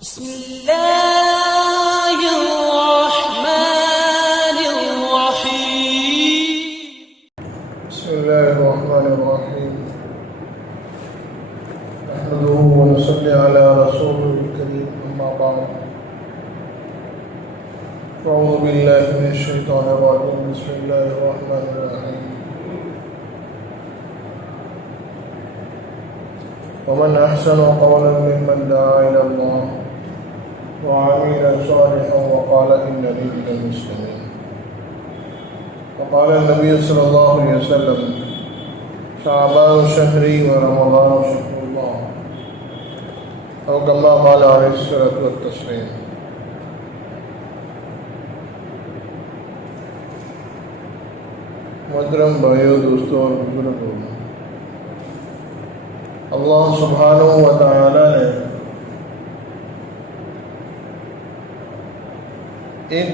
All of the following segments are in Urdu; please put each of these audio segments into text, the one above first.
بسم الله الرحمن الرحيم. بسم الله الرحمن الرحيم. نحمده ونصلي على رسوله الكريم، أما بعد. أعوذ بالله من الشيطان الرجيم. بسم الله الرحمن الرحيم. ومن أحسن قولا ممن دعا إلى الله وعمل صالحا وقال إنني من المسلمين. وقال النبي صلى الله عليه وسلم: شعبان شهري ورمضان شهر الله، أو كما قال عليه الصلاة والتسليم. محترم بھائیو، دوستوں اور بزرگوں، اللہ سبحانہ و تعالی نے ایک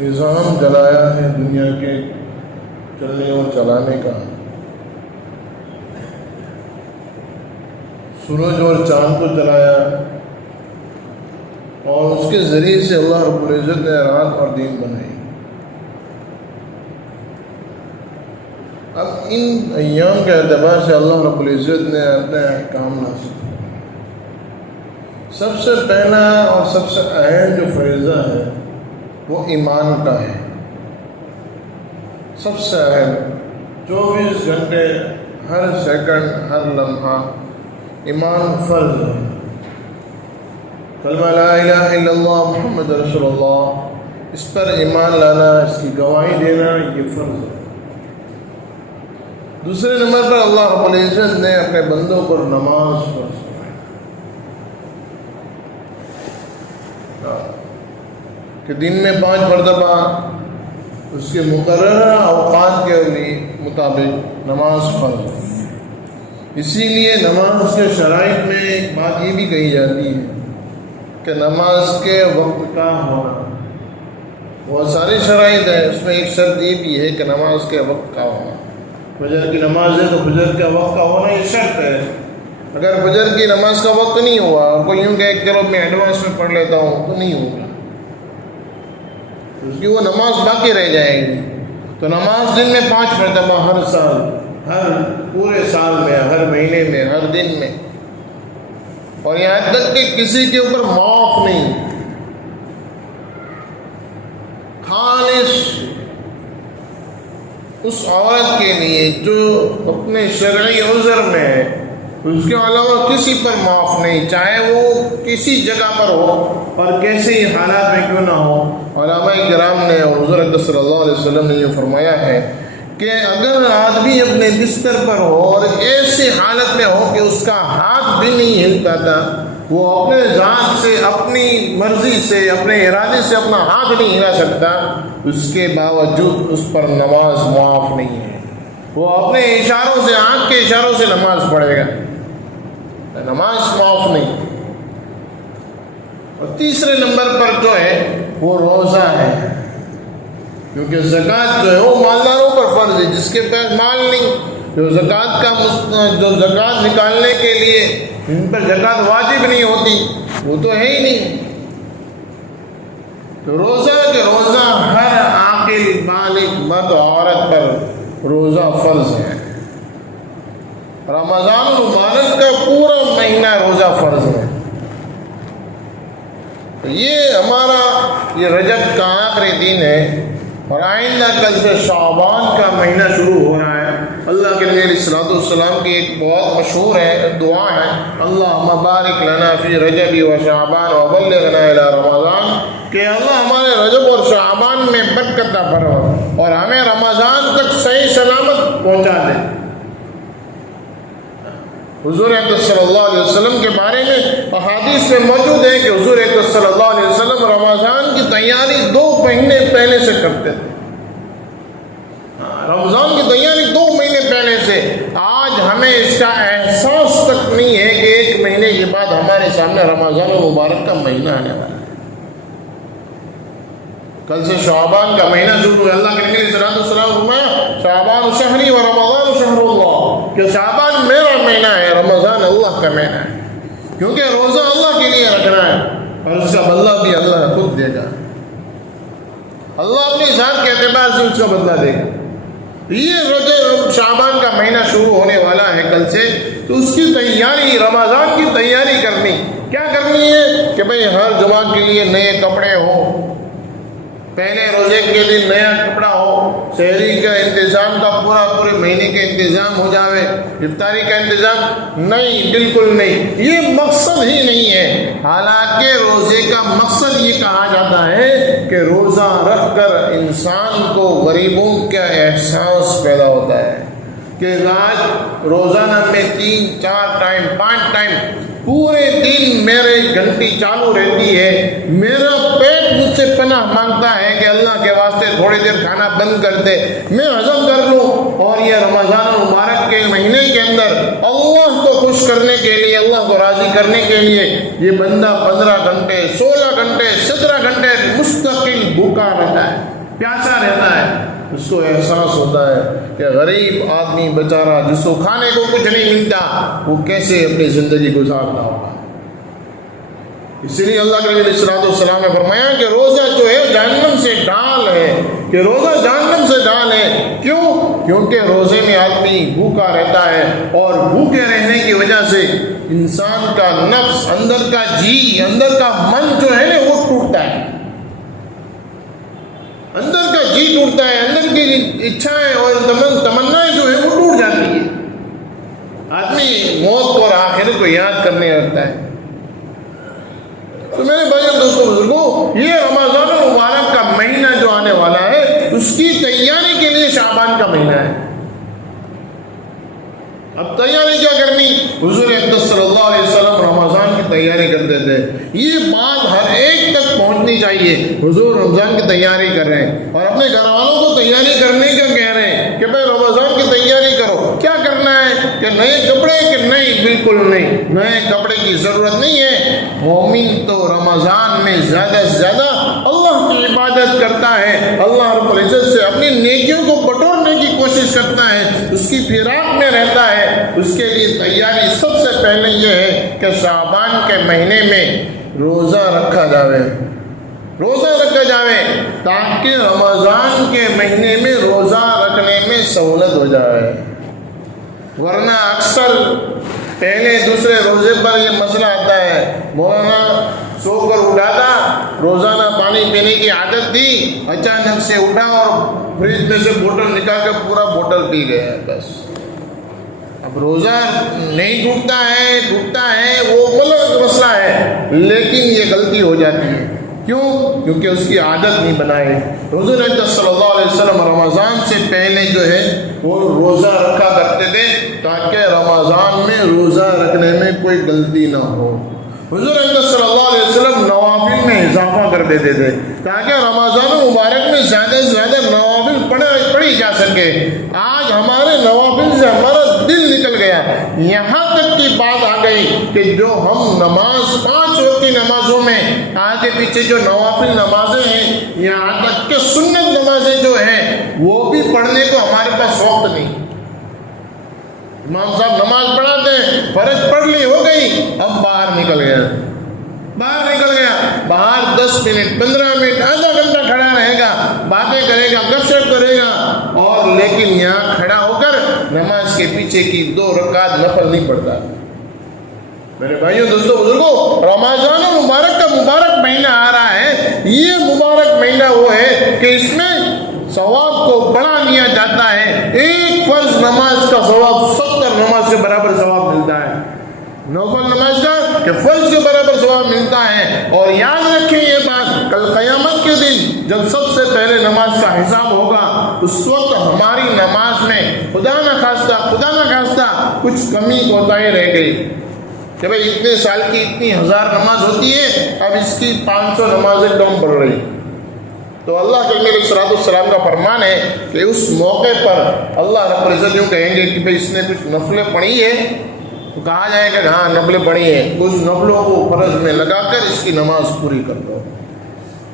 نظام چلایا ہے دنیا کے چلنے اور چلانے کا. سورج اور چاند کو چلایا اور اس کے ذریعے سے اللہ رب العزت نے رات اور دن بنائی. اب ان ایام کے اعتبار سے اللہ رب العزت نے اپنے احکام نازل. سب سے پہلا اور سب سے اہم جو فریضہ ہے وہ ایمان کا ہے. سب سے اہم 24 گھنٹے ہر سیکنڈ ہر لمحہ ایمان فرض ہے. کلمہ لا الہ الا اللہ محمد رسول اللہ، اس پر ایمان لانا، اس کی گواہی دینا، یہ فرض ہے. دوسرے نمبر پر اللہ رب العزت نے اپنے بندوں پر نماز فرض کہ دن میں 5 مرتبہ اس کے مقررہ اوقات کے مطابق نماز فرض ہے. اسی لیے نماز کے شرائط میں ایک بات یہ بھی کہی جاتی ہے کہ نماز کے وقت کا ہونا. وہ ساری شرائط ہیں، اس میں ایک شرط یہ بھی ہے کہ نماز کے وقت کا ہونا. فجر کی نماز ہے تو فجر کے وقت کا ہونا یہ شرط ہے. اگر فجر کی نماز کا وقت نہیں ہوا اور کوئی یوں کہ چلو میں ایڈوانس میں پڑھ لیتا ہوں تو نہیں ہوگا، اس کی وہ نماز باقی رہ جائے گی. تو نماز دن میں 5 مرتبہ ہر سال، ہر پورے سال میں، ہر مہینے میں، ہر دن میں، اور یہاں تک کہ کسی کے اوپر معاف نہیں. خالص اس عورت کے لیے جو اپنے شرعی عذر میں ہے، اس کے علاوہ کسی پر معاف نہیں، چاہے وہ کسی جگہ پر ہو اور کیسے ہی حالات میں کیوں نہ ہو. علماء کرام نے اور حضور اکرم صلی اللہ علیہ وسلم نے یہ فرمایا ہے کہ اگر آدمی اپنے بستر پر ہو اور ایسی حالت میں ہو کہ اس کا ہاتھ بھی نہیں ہلتا تھا، وہ اپنے ذات سے، اپنی مرضی سے، اپنے ارادے سے اپنا ہاتھ نہیں ہلا سکتا، اس کے باوجود اس پر نماز معاف نہیں ہے. وہ اپنے اشاروں سے، آنکھ کے اشاروں سے نماز پڑھے گا، نماز معاف نہیں. اور تیسرے نمبر پر جو ہے وہ روزہ ہے، کیونکہ زکوٰۃ جو ہے وہ مالداروں پر فرض ہے. جس کے پاس مال نہیں، جو زکوٰۃ نکالنے کے لیے جن پر زکوٰۃ واجب نہیں ہوتی، وہ تو ہے ہی نہیں. تو روزہ ہر عاقل بالغ مرد عورت پر روزہ فرض ہے. رمضان المبارک کا پورا مہینہ روزہ فرض ہے. تو یہ ہمارا یہ رجب کا آخری دن ہے، اور آئندہ کل سے شعبان کا مہینہ شروع ہو رہا ہے. اللہ کے نبی علیہ الصلوۃ والسلام کی ایک بہت مشہور ہے دعا ہے: اللہم بارک لنا فی رجب و شعبان وبلغنا الی رمضان، کہ اللہ ہمارے رجب اور شعبان میں برکت عطا فرما اور ہمیں رمضان تک صحیح سلامت پہنچا دے. حضور اکرم صلی اللہ علیہ وسلم کے بارے میں احادیث میں موجود ہے کہ حضور اکرم صلی اللہ علیہ وسلم رمضان کی تیاری 2 مہینے پہلے سے کرتے تھے. رمضان کی تیاری 2 مہینے پہلے سے. آج ہمیں اس کا احساس تک نہیں ہے کہ 1 مہینے کے بعد ہمارے سامنے رمضان المبارک کا مہینہ آنے والا ہے. کل سے شعبان کا مہینہ شروع ہے. اللہ کے نبی صلی اللہ علیہ وسلم فرمایا: شعبان شہری و رمضان شہر اللہ، کہ شعبان میرا مہینہ ہے، رمضان اللہ کا مہینہ ہے. کیونکہ روزہ اللہ کے لیے رکھنا ہے اور اس کا بدلہ بھی اللہ خود دے گا. اللہ اپنی ذات کے اعتبار سے اس کا بدلہ دے گا. یہ روزے شعبان کا مہینہ شروع ہونے والا ہے کل سے, تو اس کی تیاری, رمضان کی تیاری کرنی. کیا کرنی ہے کہ بھئی ہر جمعہ کے لیے نئے کپڑے ہوں, پہلے روزے کے لیے نیا کپڑا ہو, شہری کا انتظام کا پورے مہینے کا انتظام ہو جاوے, افطاری کا انتظام نہیں, بالکل نہیں. یہ مقصد ہی نہیں ہے. حالانکہ روزے کا مقصد یہ کہا جاتا ہے کہ روزہ رکھ کر انسان کو غریبوں کا احساس پیدا ہوتا ہے کہ آج روزانہ میں 3, 4 ٹائم, 5 ٹائم پورے دن میرے گھنٹی چالو رہتی ہے, میرا پیٹ مجھ سے پناہ مانگتا ہے کہ اللہ کے واسطے تھوڑی دیر کھانا بند کر دے, میں ہضم کر لوں. اور یہ رمضان المبارک کے مہینے کے اندر اللہ کو خوش کرنے کے لیے, اللہ کو راضی کرنے کے لیے یہ بندہ 15 گھنٹے, 16 گھنٹے, 17 گھنٹے مستقل بھوکا رہتا ہے, پیاسا رہتا ہے. اس کو احساس ہوتا ہے کہ غریب آدمی بیچارہ جس کو کھانے کو کچھ نہیں ملتا, وہ کیسے اپنی زندگی گزارتا ہوگا. اسی لیے اللہ کے نبی علیہ الصلوۃ والسلام نے فرمایا کہ روزہ جو ہے جہنم سے ڈال ہے, کہ روزہ جہنم سے ڈال ہے. کیوں؟ کیونکہ روزے میں آدمی بھوکا رہتا ہے, اور بھوکے رہنے کی وجہ سے انسان کا نفس, اندر کا جی, اندر کا من جو ہے نا وہ ٹوٹتا ہے. اندر کا جی ٹوٹتا ہے, اندر کی اچھائیں اور تمنائیں جو ہے وہ ٹوٹ جاتی ہے. آدمی موت اور آخرت کو یاد کرنے لگتا ہے. تو میرے بھائیوں دوستوں بزرگوں, یہ رمضان المبارک کا مہینہ جو آنے والا ہے اس کی تیاری کے لیے شعبان کا مہینہ ہے. اب تیاری کیا کرنی؟ حضور اقدس صلی اللہ علیہ وسلم رمضان کی تیاری کرتے تھے. یہ بات ہر ایک تک پہنچنی چاہیے. حضور رمضان کی تیاری کر رہے ہیں اور اپنے گھر والوں کو تیاری کرنے کا کہہ رہے ہیں کہ بھائی رمضان کی تیاری کرو. کیا کرنا ہے کہ نئے کپڑے؟ کہ نہیں, بالکل نہیں, نئے کپڑے کی ضرورت نہیں ہے. مومن تو رمضان میں زیادہ سے زیادہ اللہ کی عبادت کرتا ہے, اللہ رب العزت سے اپنی نیکیوں کو بٹورنے کی کوشش کرتا ہے, اس کی فراق میں رہتا ہے. اس کے لیے تیاری سب سے پہلے یہ ہے کہ شعبان کے مہینے میں روزہ رکھا جاوے, روزہ رکھا جاوے تاکہ رمضان کے مہینے میں روزہ رکھنے میں سہولت ہو جائے. ورنہ اکثر پہلے دوسرے روزے پر یہ مسئلہ آتا ہے, مولانا سو کر اٹھا تھا, روزانہ پانی پینے کی عادت تھی, اچانک سے اٹھا اور فریج میں سے بوتل نکال کے پورا بوتل پی گیا. بس اب روزہ نہیں ٹوٹتا ہے وہ غلط مسئلہ ہے, لیکن یہ غلطی ہو جاتی ہے. کیوں؟ کیونکہ اس کی عادت نہیں بنائی. حضور اقدس صلی اللہ علیہ وسلم رمضان سے پہلے جو ہے وہ روزہ رکھا کرتے تھے تاکہ رمضان میں روزہ رکھنے میں کوئی غلطی نہ ہو. حضور اقدس صلی اللہ علیہ وسلم نوافل میں اضافہ کر دیتے تھے تاکہ رمضان مبارک میں زیادہ سے زیادہ نوافل پڑھی جا سکے. آج ہمارے نوافل سے ہمارا دل نکل گیا. یہاں تک کی بات آ گئی کہ جو ہم نماز 5 وقت کی نمازوں میں آگے پیچھے جو نوافل نمازیں ہیں, یہاں تک کہ سنت نمازیں جو ہیں وہ بھی پڑھنے کو ہمارے پاس وقت نہیں. امام صاحب نماز پڑھاتے ہیں, فرض پڑھ لی, ہو گئی, اب باہر نکل گیا, باہر 10 منٹ 15 منٹ آدھا گھنٹہ کھڑا رہے گا, باتیں کرے گا, گپ شپ کرے گا, اور لیکن یہاں کھڑا ہو کر نماز کے پیچھے کی 2 رکعت نفل نہیں پڑتا. میرے بھائیوں دوستوں بزرگوں, رمضان المبارک کا مبارک مہینہ آ رہا ہے. یہ مبارک مہینہ وہ ہے کہ اس میں ثواب کو بڑھا لیا جاتا ہے. ایک فرض نماز کا ثواب 70 نماز کے برابر ثواب ملتا ہے, نوفل نماز کا کہ فرض کے برابر ثواب ملتا ہے. اور یاد رکھیں یہ بات, کل قیامت کے دن جب سب سے پہلے نماز کا حساب ہوگا, اس وقت ہماری نماز میں خدا نہ خواستہ کچھ کمی کوتاہی رہ گئی کہ بھائی اتنے سال کی اتنی 1000 نماز ہوتی ہے, اب اس کی 500 نمازیں کم پڑ رہی. تو اللہ کے نبی علیہ السلام کا فرمان ہے کہ اس موقع پر اللہ رب العزت یوں کہیں گے کہ بھائی اس نے کچھ نفلیں پڑھی ہے, تو کہا جائے کہ ہاں نفلیں پڑھی ہیں, اس نفلوں کو فرض میں لگا کر اس کی نماز پوری کر دو.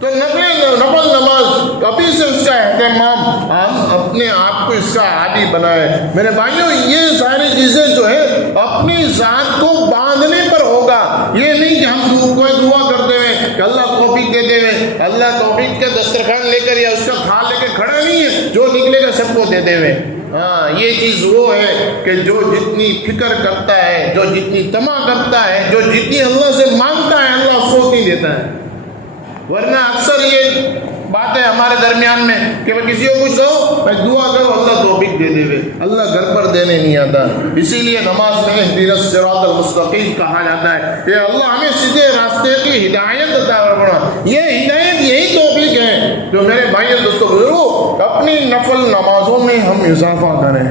تو نفل نماز کبھی سے اس کا اہتمام ہم اپنے آپ کو اس کا عادی بنائے. میرے بھائیوں, یہ ساری چیزیں جو ہے اپنی ذات کو باندھنے پر ہوگا. یہ نہیں کہ ہم کوئی دعا کرتے ہوئے کہ اللہ توفیق دے دے، اللہ توفیق کا دسترخوان لے کر یا اس کا تھال لے کے کھڑا نہیں ہے، جو نکلے گا سب کو دے دے ہوئے۔ ہاں، یہ چیز وہ ہے کہ جو جتنی فکر کرتا ہے، جو جتنی طمع کرتا ہے، جو جتنی اللہ سے مانگتا ہے، اللہ اس کو نہیں دیتا ہے۔ ورنہ اکثر یہ بات ہے ہمارے درمیان میں کہ میں کسی کو کچھ دو، میں دعا کرو اللہ توفیق دے دے، اللہ گھر پر دینے نہیں آتا۔ اسی لیے نماز میں اہدنا الصراط المستقیم کہا جاتا ہے کہ اللہ ہمیں سیدھے راستے کی ہدایت عطا فرما۔ یہ ہدایت، یہی توفیق ہے جو میرے بھائیوں دوستوں بزرگوں اپنی نفل نمازوں میں ہم اضافہ کریں۔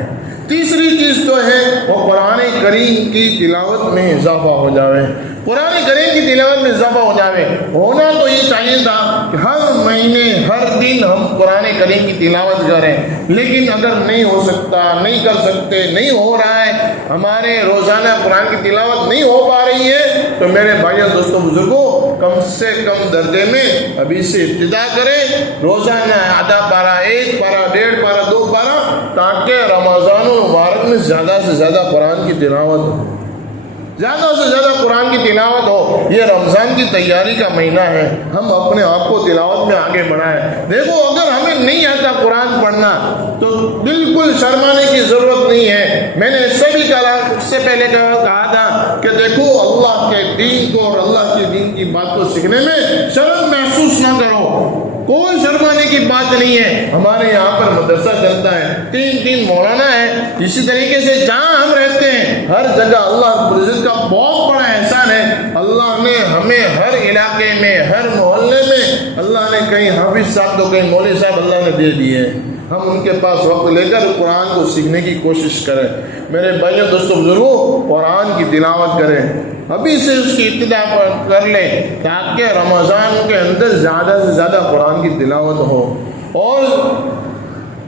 تیسری چیز تو ہے وہ قرآن کریم کی تلاوت میں اضافہ ہو جاوے، قرآن کریم کی تلاوت میں اضافہ ہو جاوے۔ ہونا تو یہ چاہیے تھا کہ ہر مہینے ہر دن ہم قرآن کریم کی تلاوت کریں، لیکن اگر نہیں ہو سکتا، نہیں کر سکتے، نہیں ہو رہا ہے، ہمارے روزانہ قرآن کی تلاوت نہیں ہو پا رہی ہے، تو میرے بھائیوں دوستوں بزرگوں کم سے کم درجے میں ابھی سے ابتدا کریں، روزانہ آدھا پارہ، 1 پارہ، 1.5 پارہ، 2 پارہ، تاکہ رمضان المبارک میں زیادہ سے زیادہ قرآن کی تلاوت ہو، زیادہ سے زیادہ قرآن کی تلاوت ہو۔ یہ رمضان کی تیاری کا مہینہ ہے، ہم اپنے آپ کو تلاوت میں آگے بڑھائیں۔ دیکھو اگر ہمیں نہیں آتا قرآن پڑھنا تو بالکل شرمانے کی ضرورت نہیں ہے۔ میں نے اس سے پہلے کہا تھا کہ دیکھو اللہ کے دین کو اور اللہ کے دین کی بات کو سیکھنے میں شرم محسوس نہ کرو، کوئی شرمانے کی بات نہیں ہے۔ ہمارے یہاں پر مدرسہ چلتا ہے، 3 مولانا ہے، اسی طریقے سے جہاں ہم رہتے ہیں ہر جگہ اللہ رب العزت کا بہت بڑا احسان ہے۔ اللہ نے ہمیں ہر علاقے میں، ہر محلے میں اللہ نے کہیں حافظ صاحب تو کہیں مولوی صاحب اللہ نے دے دیے۔ ہم ان کے پاس وقت لے کر قرآن کو سیکھنے کی کوشش کریں۔ میرے بھائیوں دوستوں بزرگوں قرآن کی تلاوت کریں، ابھی سے اس کی ابتدا کر لیں تاکہ رمضان کے اندر زیادہ سے زیادہ قرآن کی تلاوت ہو۔ اور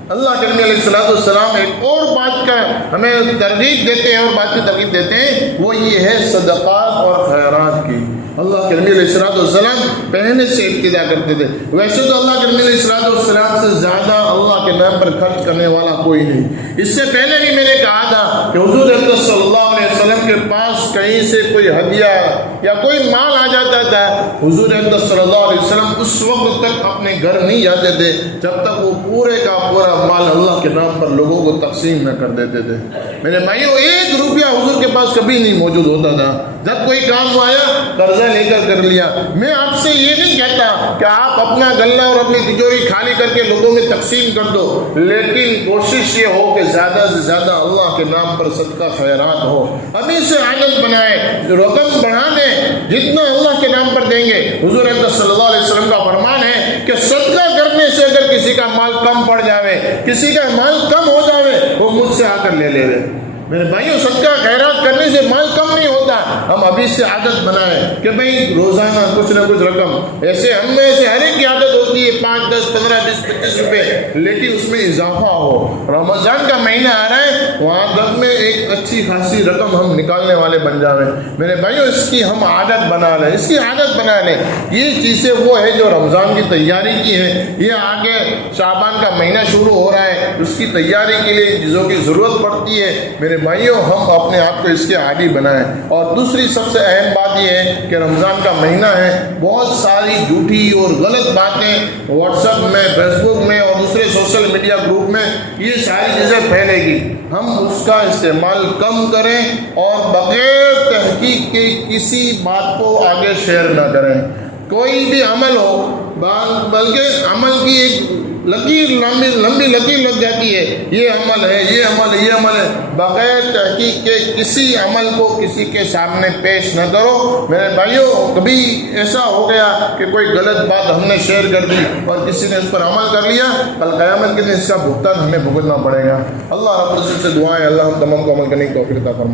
اللہ کے نبی علیہ السلام ایک اور بات کا ہمیں ترغیب دیتے ہیں، اور بات کی ترغیب دیتے ہیں، وہ یہ ہے صدقات اور خیرات کی۔ اللہ کے نبی علیہ السلام پہلے سے ابتدا کرتے تھے۔ ویسے تو اللہ کے نبی علیہ السلام سے زیادہ اللہ کے نام پر خرچ کرنے والا کوئی نہیں۔ اس سے پہلے بھی میں نے کہا تھا کہ حضور اقدس صلی اللہ علیہ وسلم کے پاس کہیں سے کوئی ہدیہ یا کوئی مال آ جاتا تھا، حضور اقدس صلی اللہ علیہ وسلم اس وقت تک اپنے گھر نہیں جاتے تھے جب تک وہ پورے کا پورا مال اللہ کے نام پر لوگوں کو تقسیم نہ کر دیتے تھے۔ میرے بھائیوں 1 روپیہ حضور کے پاس کبھی نہیں موجود ہوتا تھا، جب کوئی کام آیا قرضہ لے کر لیا۔ میں آپ سے یہ نہیں کہتا کہ آپ اپنا غلہ اور اپنی تجوری خالی کر کے لوگوں میں تقسیم کر دو، لیکن کوشش یہ ہو کہ زیادہ سے زیادہ اللہ کے نام پر صدقہ خیرات ہو۔ ابھی سے عادت بنائیں، رقم بڑھا دیں، جتنا اللہ کے نام پر دیں گے۔ حضور اقدس صلی اللہ علیہ وسلم کا فرمان ہے کہ صدقہ کرنے سے اگر کسی کا مال کم پڑ جاوے، کسی کا مال کم ہو جاوے، وہ مجھ سے آ کر لے لے۔ میرے بھائیوں صدقہ خیرات کرنے سے مال کم نہیں ہوتا۔ ہم ابھی سے عادت بنائیں کہ بھئی روزانہ کچھ نہ کچھ رقم، ایسے ہم میں سے ہر ایک کی عادت ہوتی ہے 5، 10، 15، 20، 25 روپے، لیکن اس میں اضافہ ہو۔ رمضان کا مہینہ آ رہا ہے، وہاں تک میں ایک اچھی خاصی رقم ہم نکالنے والے بن جاویں۔ میرے بھائیوں اس کی ہم عادت بنا لیں، اس کی عادت بنا لیں۔ یہ چیزیں وہ ہے جو رمضان کی تیاری کی ہے۔ یہ آگے شعبان کا مہینہ شروع ہو رہا ہے، اس کی تیاری کے لیے چیزوں کی ضرورت پڑتی ہے۔ میرے بھائیوں ہم اپنے آپ کو اس کے عادی بنائیں۔ اور دوسری سب سے اہم بات یہ ہے کہ رمضان کا مہینہ ہے، بہت ساری جھوٹی اور غلط باتیں واٹس ایپ میں، فیس بک میں اور دوسرے سوشل میڈیا گروپ میں یہ ساری چیزیں پھیلے گی۔ ہم اس کا استعمال کم کریں اور بغیر تحقیق کے کسی بات کو آگے شیئر نہ کریں۔ کوئی بھی عمل ہو، بلکہ عمل کی ایک لکیر لمبی لکیر لگ جاتی ہے، یہ عمل ہے، یہ عمل ہے، یہ عمل ہے۔ بغیر تحقیق کے کسی عمل کو کسی کے سامنے پیش نہ کرو۔ میرے بھائیوں کبھی ایسا ہو گیا کہ کوئی غلط بات ہم نے شیئر کر دی اور کسی نے اس پر عمل کر لیا، کل قیامت کے دن اس کا بھگتان ہمیں بھگتنا پڑے گا۔ اللہ رب العزت سے دعائیں اللہ ہم تمام کو عمل کرنے کی توفیق عطا فرمائے۔